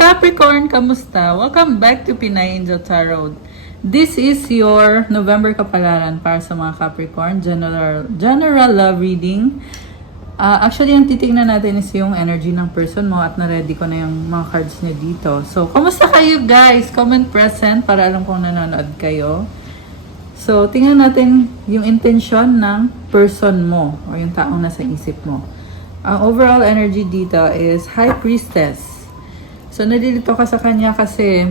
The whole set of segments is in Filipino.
Capricorn, kamusta? Welcome back to Pinay Angel Tarot. This is your November kapalaran para sa mga Capricorn, general love reading. Actually, ang titignan natin is yung energy ng person mo at na-ready ko na yung mga cards niya dito. So, kamusta kayo guys? Comment present para alam kung nanonood kayo. So, tingnan natin yung intention ng person mo o yung taong nasa isip mo. Ang overall energy dito is High Priestess. So, nalilito ka sa kanya kasi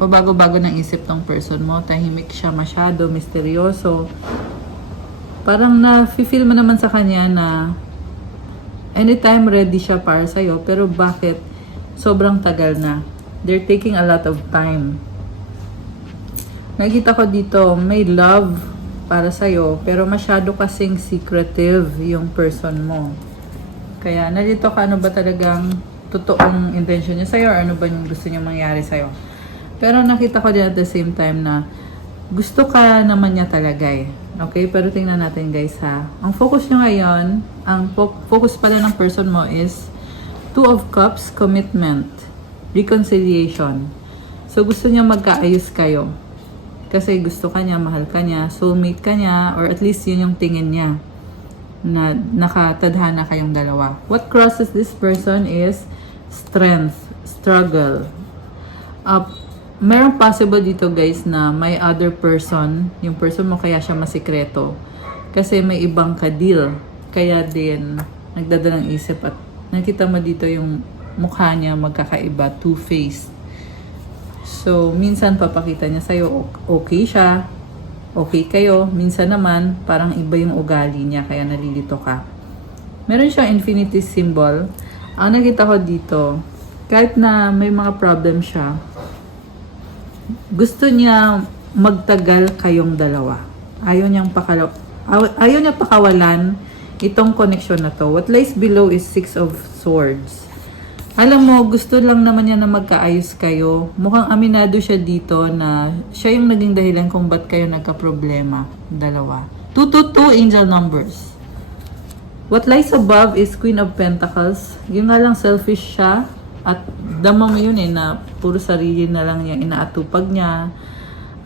pabago-bago ng isip ng person mo. Tahimik siya masyado, misteryoso. Parang na-feel mo naman sa kanya na anytime ready siya para sa'yo. Pero bakit sobrang tagal na? They're taking a lot of time. Nakita ko dito, may love para sa'yo. Pero masyado kasing secretive yung person mo. Kaya nalito ka, ano ba talagang totoong intention niya sa'yo or ano ba yung gusto niya mangyari sa'yo. Pero nakita ko din at the same time na gusto ka naman niya talaga eh. Okay? Pero tingnan natin guys ha. Ang focus niya ngayon, ang focus pala ng person mo is Two of Cups, commitment, reconciliation. So gusto niya magkaayos kayo. Kasi gusto ka niya, mahal ka niya, soulmate ka niya, or at least yun yung tingin niya na nakatadhana kayong dalawa. What crosses this person is strength, struggle. Meron possible dito guys na may other person, yung person mo kaya siya masikreto. Kasi may ibang ka-deal. Kaya din, nagdadalang isip at nakita mo dito yung mukha niya magkakaiba, two-faced. So, minsan papakita niya sa'yo, okay siya, okay kayo. Minsan naman, parang iba yung ugali niya, kaya nalilito ka. Meron siyang infinity symbol. Ang nakita ko dito, kahit na may mga problem siya, gusto niya magtagal kayong dalawa. Ayaw niya pakawalan itong connection na to. What lies below is Six of Swords. Alam mo, gusto lang naman niya na magkaayos kayo. Mukhang aminado siya dito na siya yung naging dahilan kung ba't kayo nagka-problema. Dalawa. 222 angel numbers. What lies above is Queen of Pentacles. Yung nga lang selfish siya. At dama mo yun eh, na puro sarili na lang niya, inaatupag niya.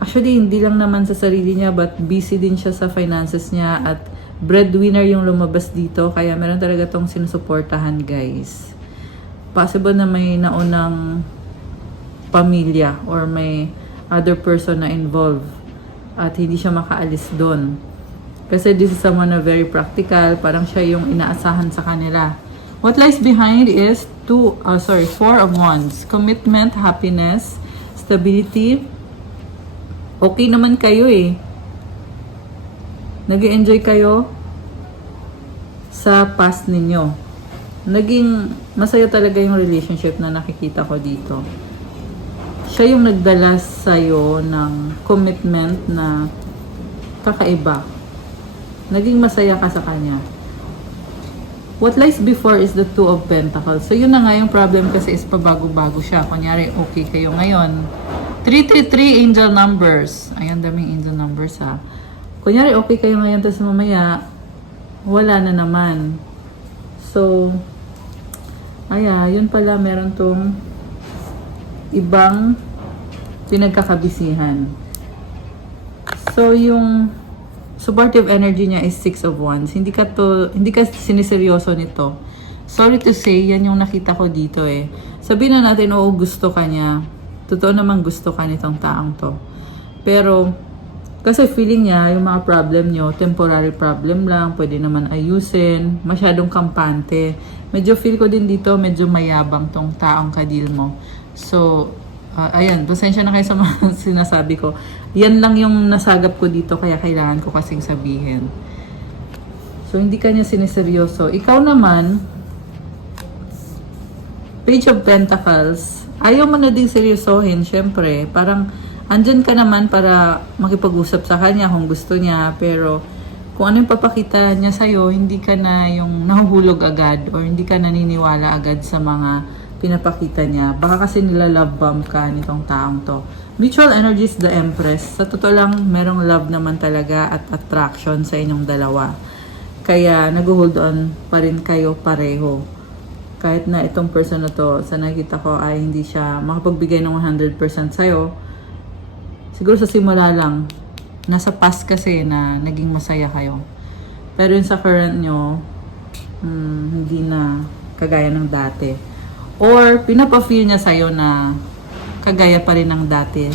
Actually, hindi lang naman sa sarili niya, but busy din siya sa finances niya. At breadwinner yung lumabas dito. Kaya meron talaga tong sinusuportahan guys. Possible na may naunang pamilya or may other person na involved at hindi siya makaalis doon. Kasi this is someone na very practical, parang siya yung inaasahan sa kanila. What lies behind is Four of Wands. Commitment, happiness, stability. Okay naman kayo eh. Nag-enjoy kayo sa past ninyo. Naging masaya talaga yung relationship na nakikita ko dito. Siya yung nagdala sa'yo ng commitment na kakaiba. Naging masaya ka sa kanya. What lies before is the Two of Pentacles. So yun na nga yung problem kasi is pabago-bago siya. Kunyari, okay kayo ngayon. 333 angel numbers. Ayan, daming angel numbers ha. Kunyari, okay kayo ngayon, tapos mamaya, wala na naman. So, yun pala, meron tong ibang pinagkakabisihan. So, yung supportive energy niya is Six of Wands. Hindi ka siniseryoso nito. Sorry to say, yan yung nakita ko dito eh. Sabihin na natin, oo, gusto ka niya. Totoo naman gusto ka nitong taong to. Pero, kasi feeling niya, yung mga problem nyo, temporary problem lang, pwede naman ayusin, masyadong kampante. Medyo feel ko din dito, medyo mayabang tong taong kadil mo. So, ayan, pasensya na kayo sa mga sinasabi ko. Yan lang yung nasagap ko dito, kaya kailangan ko kasing sabihin. So, hindi ka niya siniseryoso. Ikaw naman, Page of Pentacles, ayaw mo na din seryosohin, syempre. Parang, andyan ka naman para makipag-usap sa kanya kung gusto niya, pero kung ano yung papakita niya sa'yo, hindi ka na yung nahuhulog agad or hindi ka naniniwala agad sa mga pinapakita niya. Baka kasi nila-love bomb ka nitong taong to. Mutual energy is the Empress. Sa totoo lang, merong love naman talaga at attraction sa inyong dalawa. Kaya nag-hold on pa rin kayo pareho. kahit na itong person na to, sa nakita ko ay hindi siya makapagbigay ng 100% sa'yo, siguro sa simula lang, nasa past kasi na naging masaya kayo. Pero yung sa current nyo, hindi na kagaya ng dati. Or, pinapa-feel niya sa'yo na kagaya pa rin ng dati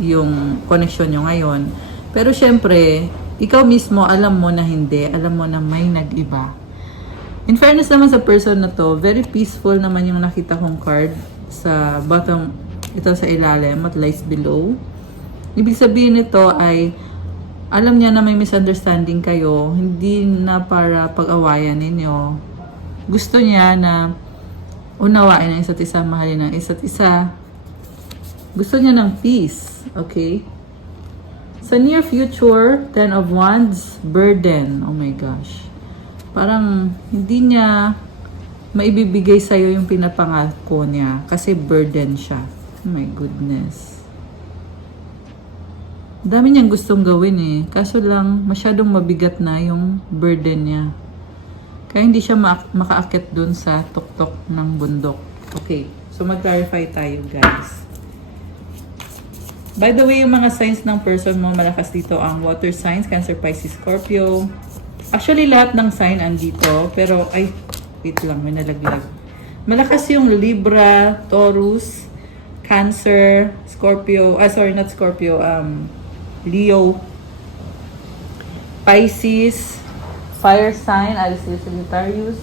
yung connection nyo ngayon. Pero syempre, ikaw mismo, alam mo na hindi. Alam mo na may nag-iba. In fairness naman sa person na to, very peaceful naman yung nakita kong card sa bottom, ito sa ilalim at lies below. Ibig sabihin nito ay, alam niya na may misunderstanding kayo, hindi na para pag-awayan ninyo. Gusto niya na unawain ang isa't isa, mahalin ang isa't isa. Gusto niya ng peace, okay? Sa near future, 10 of Wands, burden. Oh my gosh. Parang hindi niya maibibigay sa'yo yung pinapangako niya kasi burden siya. Oh my goodness. Dami niyang gustong gawin eh. Kaso lang, masyadong mabigat na yung burden niya. Kaya hindi siya makaakit dun sa tuktok ng bundok. Okay, so mag-clarify tayo guys. By the way, yung mga signs ng person mo, malakas dito ang water signs, Cancer, Pisces, Scorpio. Actually, lahat ng sign andito. Pero, ay, wait lang, may nalaglag. Malakas yung Libra, Taurus, Cancer, Scorpio, not Scorpio, Leo, Pisces, Fire sign, Aries, Sagittarius,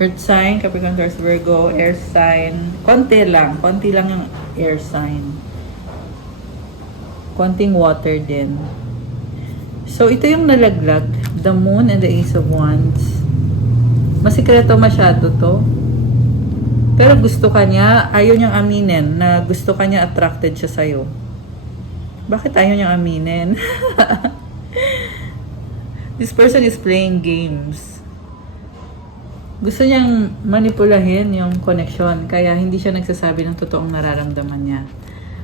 Earth sign, Capricorn, Taurus, Virgo, Air sign. Konti lang yung air sign. Konting water din. So, ito yung nalaglag. The Moon and the Ace of Wands. Masikreto masyado to. Pero gusto ka niya, ayaw niyang aminin na gusto ka niya, attracted siya sa'yo. Bakit ayaw niyang aminin? This person is playing games. Gusto niyang manipulahin yung connection, kaya hindi siya nagsasabi ng totoong nararamdaman niya.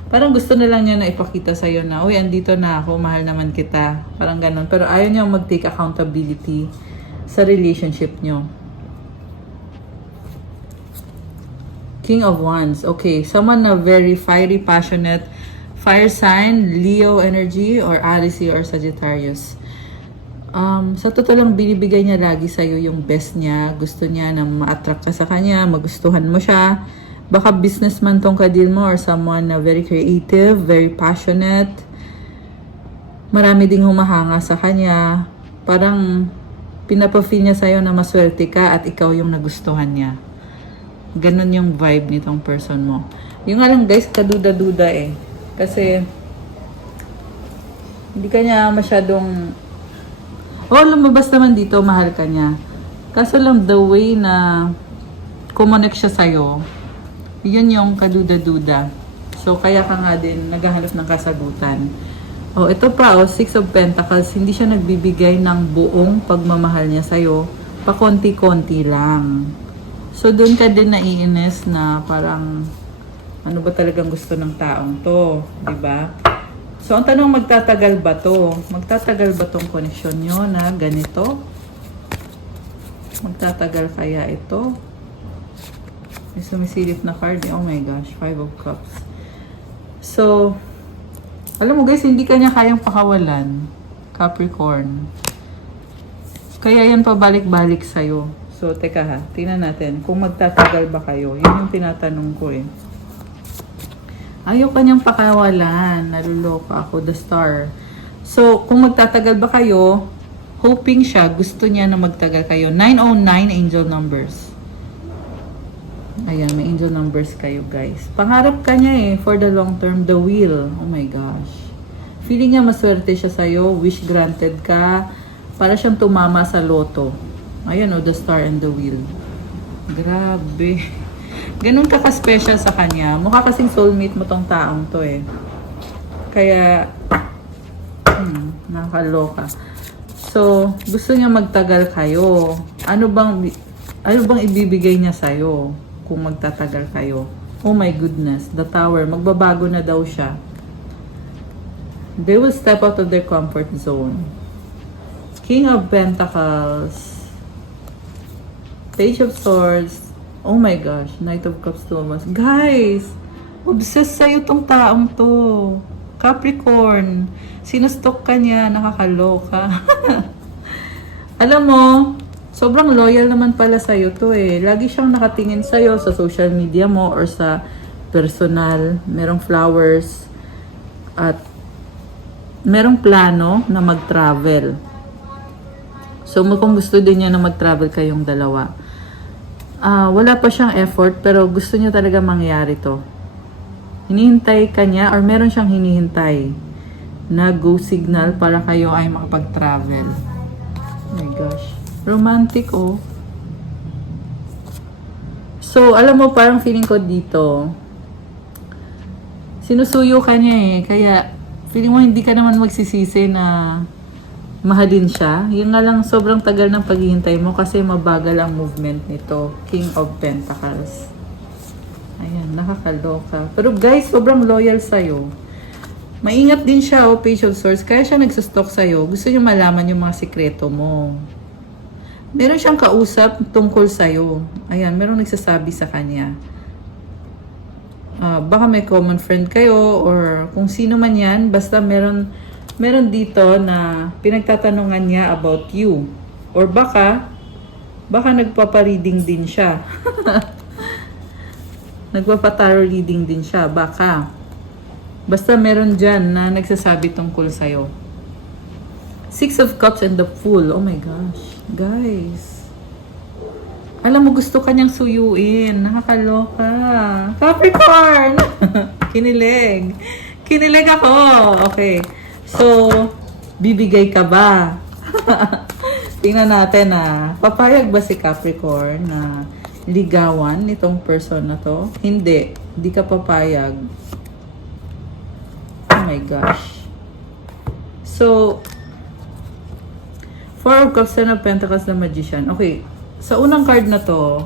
Parang gusto na lang niya na ipakita sa'yo na, uy, andito na ako, mahal naman kita. Parang ganun. Pero ayaw niya mag-take accountability sa relationship niyo. King of Wands. Okay, someone na very fiery, passionate, fire sign, Leo energy, or Aries or Sagittarius. Sa totoo lang, binibigay niya lagi sa'yo yung best niya. Gusto niya na ma-attract ka sa kanya, magustuhan mo siya. Baka businessman tong kadil mo or someone na very creative, very passionate. Marami ding humahanga sa kanya. Parang pinapa-feel niya sa'yo na maswerte ka at ikaw yung nagustuhan niya. Ganon yung vibe nitong person mo. Yung nga lang guys, kaduda-duda eh. Kasi hindi ka niya masyadong... lumabas naman dito, mahal ka niya. Kaso lang the way na kumonek siya sa'yo, yun yung kaduda-duda. So, kaya ka nga din naghahanap ng kasagutan. Ito pa, Six of Pentacles, hindi siya nagbibigay ng buong pagmamahal niya sa'yo. Pa-konti-konti lang. So, doon ka din naiinis na parang, ano ba talagang gusto ng taong to? Diba? So, ang tanong, magtatagal ba to? Magtatagal ba tong connection nyo na ganito? Magtatagal kaya ito? May sumisilip na card. Oh my gosh, 5 of Cups. So, alam mo guys, hindi ka niya kayang pakawalan. Capricorn. Kaya yan pabalik-balik sa'yo. So, teka ha, tingnan natin kung magtatagal ba kayo. Yun yung tinatanong ko eh. Ayaw ka niyang pakawalan. Naluloka ako, the Star. So, kung magtatagal ba kayo, hoping siya, gusto niya na magtagal kayo. 909 angel numbers. Ayan, may angel numbers kayo guys. Pangarap ka niya eh, for the long term, the Wheel. Oh my gosh. Feeling niya maswerte siya sa'yo, wish granted ka, para siyang tumama sa loto. Ayan the Star and the Wheel. Grabe. Ganun ka ka-special sa kanya. Mukha kasing soulmate mo tong taong to eh. Kaya, nakakaloka. So, gusto niya magtagal kayo. Ano bang ibibigay niya sa'yo kung magtatagal kayo? Oh my goodness, the Tower. Magbabago na daw siya. They will step out of their comfort zone. King of Pentacles. Page of Swords. Oh my gosh. Knight of Cups, Two of Wands. Guys! Obsessed sa'yo tong taong to. Capricorn. Sinustok ka niya. Nakakaloka. Alam mo, sobrang loyal naman pala sa'yo to eh. Lagi siyang nakatingin sa'yo sa social media mo or sa personal. Merong flowers. At merong plano na mag-travel. So, kung gusto din niya na mag-travel kayong dalawa. Wala pa siyang effort pero gusto niya talaga mangyari to. Hinihintay ka niya or meron siyang hinihintay na go signal para kayo ay makapag-travel. Oh my gosh. Romantic, oh. So, alam mo, parang feeling ko dito, sinusuyo ka niya eh. Kaya, feeling mo hindi ka naman magsisisi na mahalin siya. Yung nga lang, sobrang tagal ng paghihintay mo kasi mabagal ang movement nito. King of Pentacles. Ayan, nakakaloka. Pero guys, sobrang loyal sa'yo. Maingat din siya, oh, Page of Swords. Kaya siya nagsustok sa'yo. Gusto niya malaman yung mga sikreto mo. Meron siyang kausap tungkol sa'yo. Ayan, meron nagsasabi sa kanya. Baka may common friend kayo or kung sino man yan. Basta meron dito na pinagtatanungan niya about you. Or baka nagpapareading din siya. Nagpapataro reading din siya. Baka. Basta meron dyan na nagsasabi tungkol sa'yo. Six of Cups and the Fool. Oh my gosh. Guys. Alam mo, gusto kanyang suyuin. Nakakaloka. Capricorn! Kinilig. Kinilig ako. Okay. So, bibigay ka ba? Tingnan natin papayag ba si Capricorn na ligawan nitong person na to? Hindi. Hindi ka papayag. Oh my gosh. So, Four of Cups, Ten of Pentacles, the Magician. Okay. Sa unang card na to,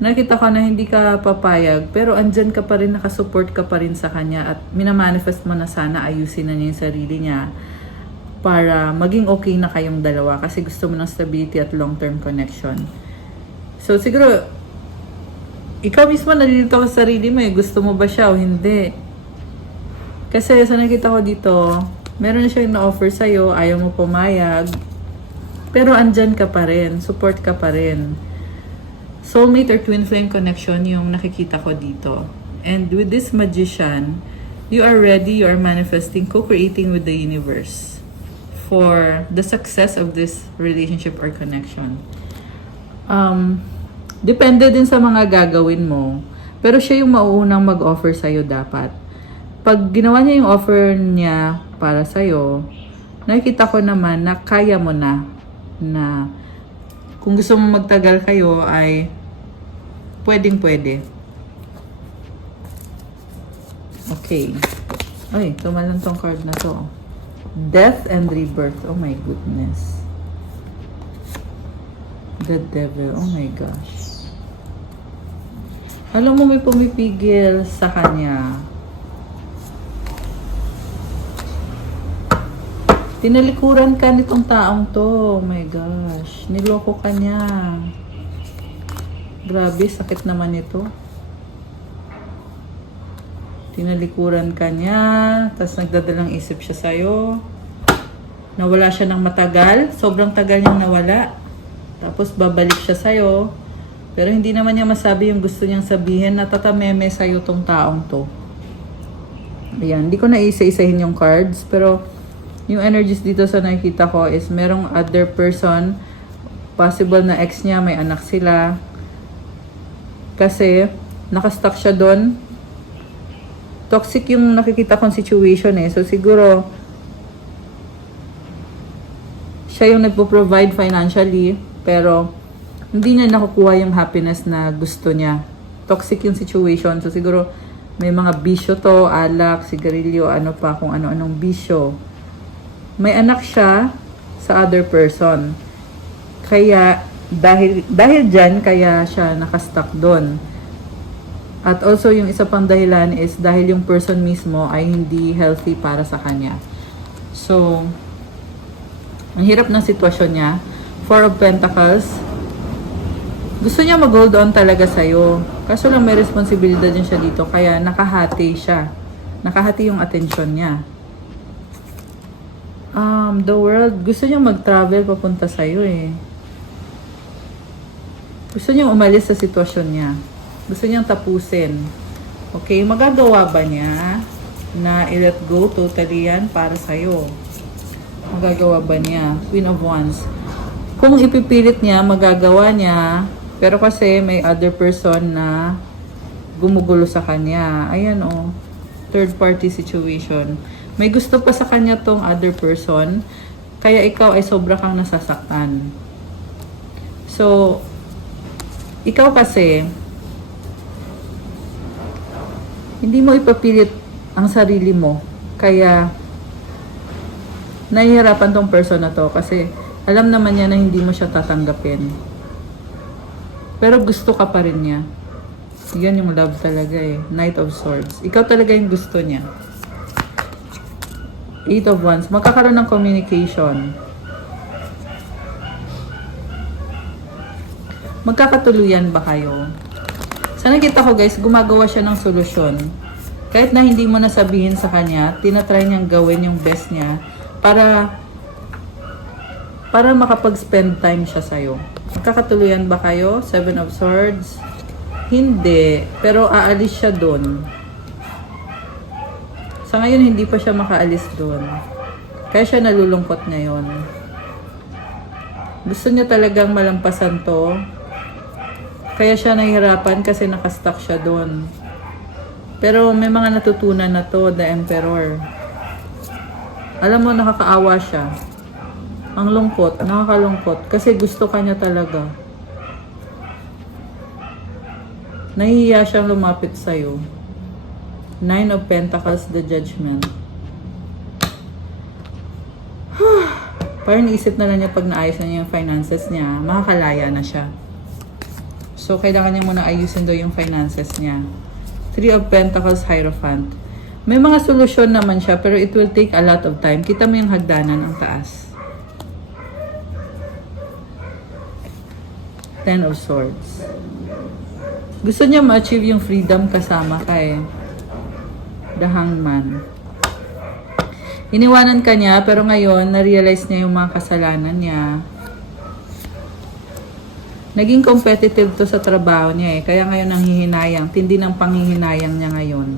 nakita ko na hindi ka papayag, pero andyan ka pa rin, nakasupport ka pa rin sa kanya at minamanifest mo na sana ayusin na niya yung sarili niya para maging okay na kayong dalawa kasi gusto mo ng stability at long-term connection. So, siguro, ikaw mismo nalilito ka sa sarili mo eh. Gusto mo ba siya o hindi? Kasi sa nakita ko dito, meron na siya yung na-offer sa'yo, ayaw mo pumayag, pero andyan ka pa rin, support ka pa rin. Soulmate or twin flame connection yung nakikita ko dito. And with this Magician, you are ready, you are manifesting, co-creating with the universe for the success of this relationship or connection. Depende din sa mga gagawin mo. Pero siya yung mauunang mag-offer sa'yo dapat. Pag ginawa niya yung offer niya para sa'yo, nakikita ko naman na kaya mo na kung gusto mo magtagal kayo ay pwedeng-pwede. Okay. Ay, tumalan tong card na to. Death and Rebirth. Oh my goodness. The Devil. Oh my gosh. Alam mo, may pumipigil sa kanya. Tinalikuran ka nitong taong to. Oh my gosh. Niloko ka niya. Grabe, sakit naman ito. Tinalikuran ka niya. Tapos nagdadalang isip siya sa'yo. Nawala siya ng matagal. Sobrang tagal niyang nawala. Tapos babalik siya sa'yo. Pero hindi naman niya masabi yung gusto niyang sabihin. Natatameme sa'yo tong taong to. Ayan. Hindi ko na isa-isahin yung cards. Pero yung energies dito sa nakikita ko is merong other person, possible na ex niya, may anak sila. Kasi, nakastuck siya doon. Toxic yung nakikita kong situation eh. So, siguro, siya yung nagpo-provide financially, pero hindi niya nakukuha yung happiness na gusto niya. Toxic yung situation. So, siguro, may mga bisyo to, alak, sigarilyo, ano pa, kung ano-anong bisyo. May anak siya sa other person. Kaya, dahil dyan, kaya siya nakastuck doon. At also, yung isa pang dahilan is dahil yung person mismo ay hindi healthy para sa kanya. So, ang hirap ng sitwasyon niya. Four of Pentacles. Gusto niya mag-hold on talaga sa'yo. Kaso lang may responsibilidad din siya dito. Kaya nakahati siya. Nakahati yung atensyon niya. The world, gusto niya mag-travel papunta sa'yo eh. Gusto niya umalis sa sitwasyon niya. Gusto niyang tapusin. Okay, magagawa ba niya na i-let go totally yan para sa'yo? Magagawa ba niya? Queen of Wands. Kung ipipilit niya, magagawa niya. Pero kasi may other person na gumugulo sa kanya. Ayan oh. Third party situation. May gusto pa sa kanya tong other person. Kaya ikaw ay sobra kang nasasaktan. So, ikaw kasi, hindi mo ipapilit ang sarili mo. Kaya, nahihirapan tong person na to. Kasi, alam naman niya na hindi mo siya tatanggapin. Pero gusto ka pa rin niya. Yan yung love talaga eh. Knight of Swords. Ikaw talaga yung gusto niya. Eight of Wands. Magkakaroon ng communication. Magkakatuluyan ba kayo? Sa nakita ko guys, gumagawa siya ng solusyon. Kahit na hindi mo nasabihin sa kanya, tinatry niyang gawin yung best niya para makapag-spend time siya sa'yo. Magkakatuluyan ba kayo? Seven of Swords. Hindi. Pero aalis siya doon. Sa ngayon, hindi pa siya makaalis doon. Kaya siya nalulungkot ngayon. Gusto niya talagang malampasan to. Kaya siya nahihirapan kasi nakastuck siya doon. Pero may mga natutunan na to, the Emperor. Alam mo, nakakaawa siya. Ang lungkot, nakakalungkot. Kasi gusto ka niya talaga. Nahihiya siyang lumapit sa'yo. Nine of Pentacles, the Judgment. Parang naisip na lang niya pag naayos na niya yung finances niya, makakalaya na siya. So, kailangan niya muna ayusin daw yung finances niya. Three of Pentacles, Hierophant. May mga solusyon naman siya, pero it will take a lot of time. Kita mo yung hagdanan ang taas. Ten of Swords. Gusto niya ma-achieve yung freedom kasama ka eh. The Hangman. Iniwanan ka niya, pero ngayon, na-realize niya yung mga kasalanan niya. Naging competitive to sa trabaho niya eh. Kaya ngayon nanghihinayang. Tindi ng panghihinayang niya ngayon.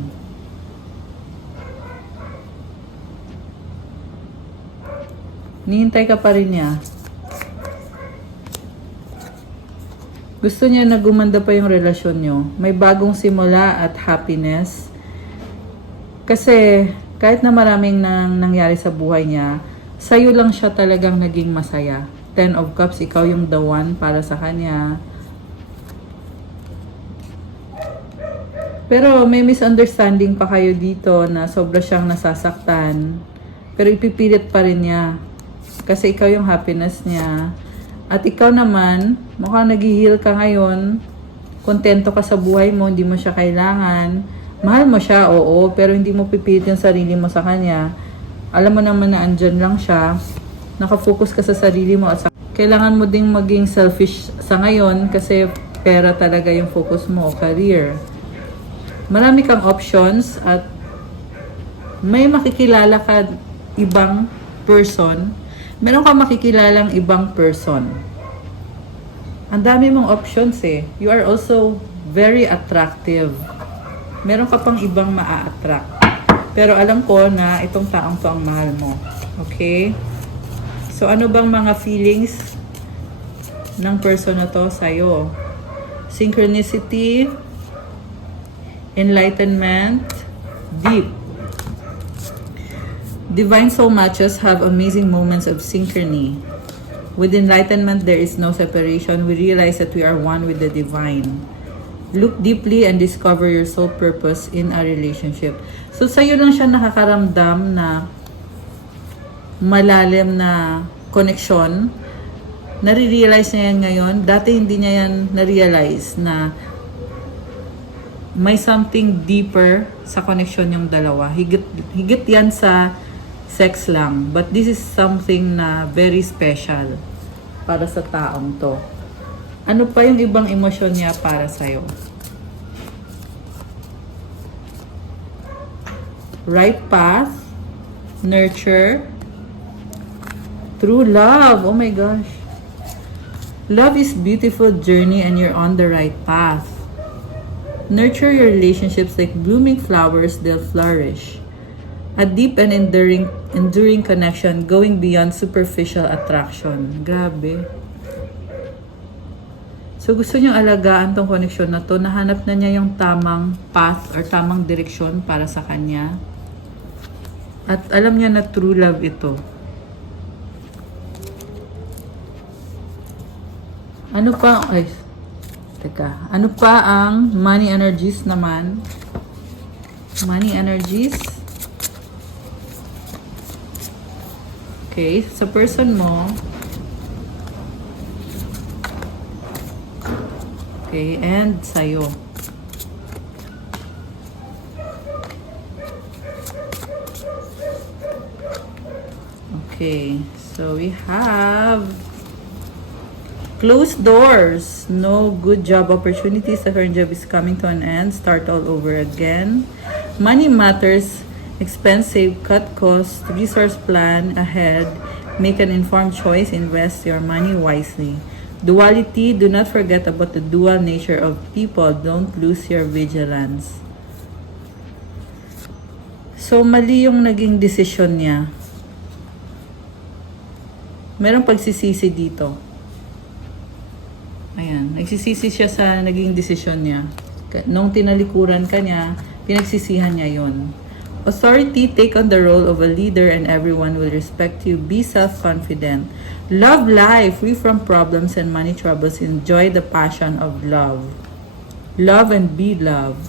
Nihintay ka pa rin niya. Gusto niya na gumanda pa yung relasyon niyo. May bagong simula at happiness. Kasi kahit na maraming nangyari sa buhay niya, sa'yo lang siya talagang naging masaya. Ten of Cups, ikaw yung the one para sa kanya. Pero may misunderstanding pa kayo dito na sobra siyang nasasaktan. Pero ipipilit pa rin niya. Kasi ikaw yung happiness niya. At ikaw naman, mukhang nag-heal ka ngayon. Kontento ka sa buhay mo, hindi mo siya kailangan. Mahal mo siya, oo, pero hindi mo pipilit yung sarili mo sa kanya. Alam mo naman na andyan lang siya. Nakafocus ka sa sarili mo at kailangan mo ding maging selfish sa ngayon kasi pera talaga yung focus mo, career. Marami kang options at may makikilala ka ibang person. Meron kang makikilalang ibang person. Ang dami mong options eh. You are also very attractive. Meron ka pang ibang maa-attract. Pero alam ko na itong taong to ang mahal mo. Okay? So, ano bang mga feelings ng person na to sa'yo? Synchronicity, enlightenment, deep. Divine soul matches have amazing moments of synchrony. With enlightenment, there is no separation. We realize that we are one with the divine. Look deeply and discover your soul purpose in a relationship. So, sa'yo lang siya nakakaramdam na malalim na connection. Nare-realize niya yan ngayon. Dati hindi niya yan na-realize na may something deeper sa connection yung dalawa. Higit yan sa sex lang. But this is something na very special para sa taong to. Ano pa yung ibang emosyon niya para sa'yo? Right path, nurture, true love. Oh my gosh. Love is beautiful journey and you're on the right path. Nurture your relationships like blooming flowers, they'll flourish. A deep and enduring connection going beyond superficial attraction. Grabe. So gusto niyang alagaan tong connection na to. Nahanap na niya yung tamang path or tamang direksyon para sa kanya. At alam niya na true love ito. Ano pa, ano pa ang money energies naman? Money energies. Okay, sa person mo. Okay, and sa'yo. Okay, so we have closed doors. No good job opportunities. The current job is coming to an end. Start all over again. Money matters. Expensive, cut costs, resource plan ahead. Make an informed choice. Invest your money wisely. Duality. Do not forget about the dual nature of people. Don't lose your vigilance. So, mali yung naging desisyon niya. Merong pagsisisi dito. Ayan, nagsisisi siya sa naging desisyon niya. Nung tinalikuran ka niya, pinagsisihan niya yon. Authority, take on the role of a leader and everyone will respect you. Be self-confident. Love life, free from problems and money troubles. Enjoy the passion of love. Love and be loved.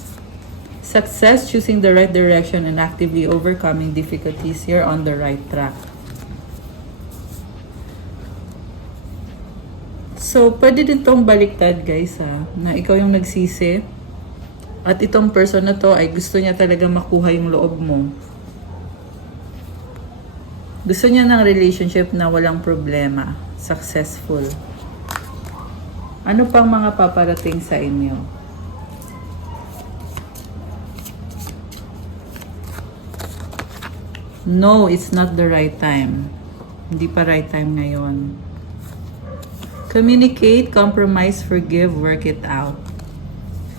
Success, choosing the right direction and actively overcoming difficulties. You're on the right track. So, pwede din tong baliktad guys na ikaw yung nagsisi at itong person na to ay gusto niya talaga makuha yung loob mo. Gusto niya ng relationship na walang problema, successful. Ano pang mga paparating sa inyo? No, it's not the right time. Hindi pa right time ngayon. Communicate, compromise, forgive, work it out.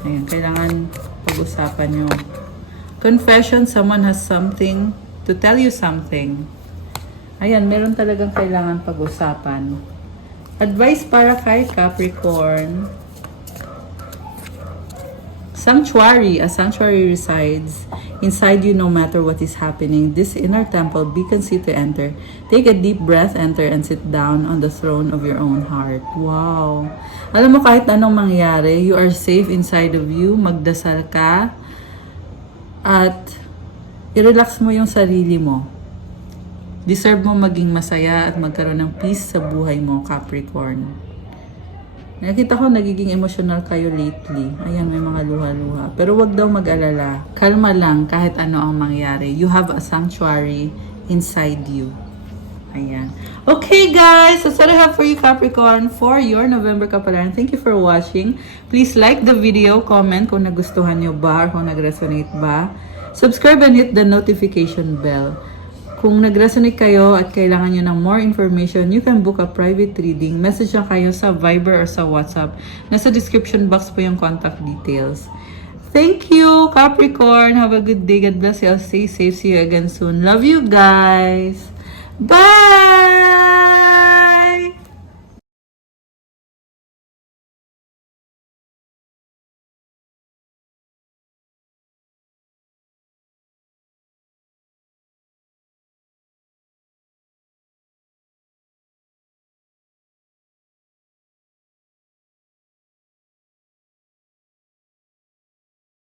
Ayan, kailangan pag-usapan nyo. Confession, someone has something to tell you something. Ayan, meron talagang kailangan pag-usapan. Advice para kay Capricorn. Sanctuary. A sanctuary resides inside you no matter what is happening. This inner temple beckons you to enter. Take a deep breath, enter, and sit down on the throne of your own heart. Wow! Alam mo, kahit anong mangyari, you are safe inside of you. Magdasal ka at i-relax mo yung sarili mo. Deserve mo maging masaya at magkaroon ng peace sa buhay mo, Capricorn. Nakita ko nagiging emotional kayo lately. Ayan, may mga luha-luha. Pero wag daw mag-alala. Kalma lang kahit ano ang mangyari. You have a sanctuary inside you. Ayan. Okay guys, that's what I have for you, Capricorn, for your November Kapalaran. Thank you for watching. Please like the video, comment kung nagustuhan nyo ba or kung nag-resonate ba. Subscribe and hit the notification bell. Kung nag-resonate kayo at kailangan nyo ng more information, you can book a private reading. Message lang kayo sa Viber or sa WhatsApp. Nasa description box po yung contact details. Thank you, Capricorn. Have a good day. God bless you. Stay safe. See you again soon. Love you guys. Bye!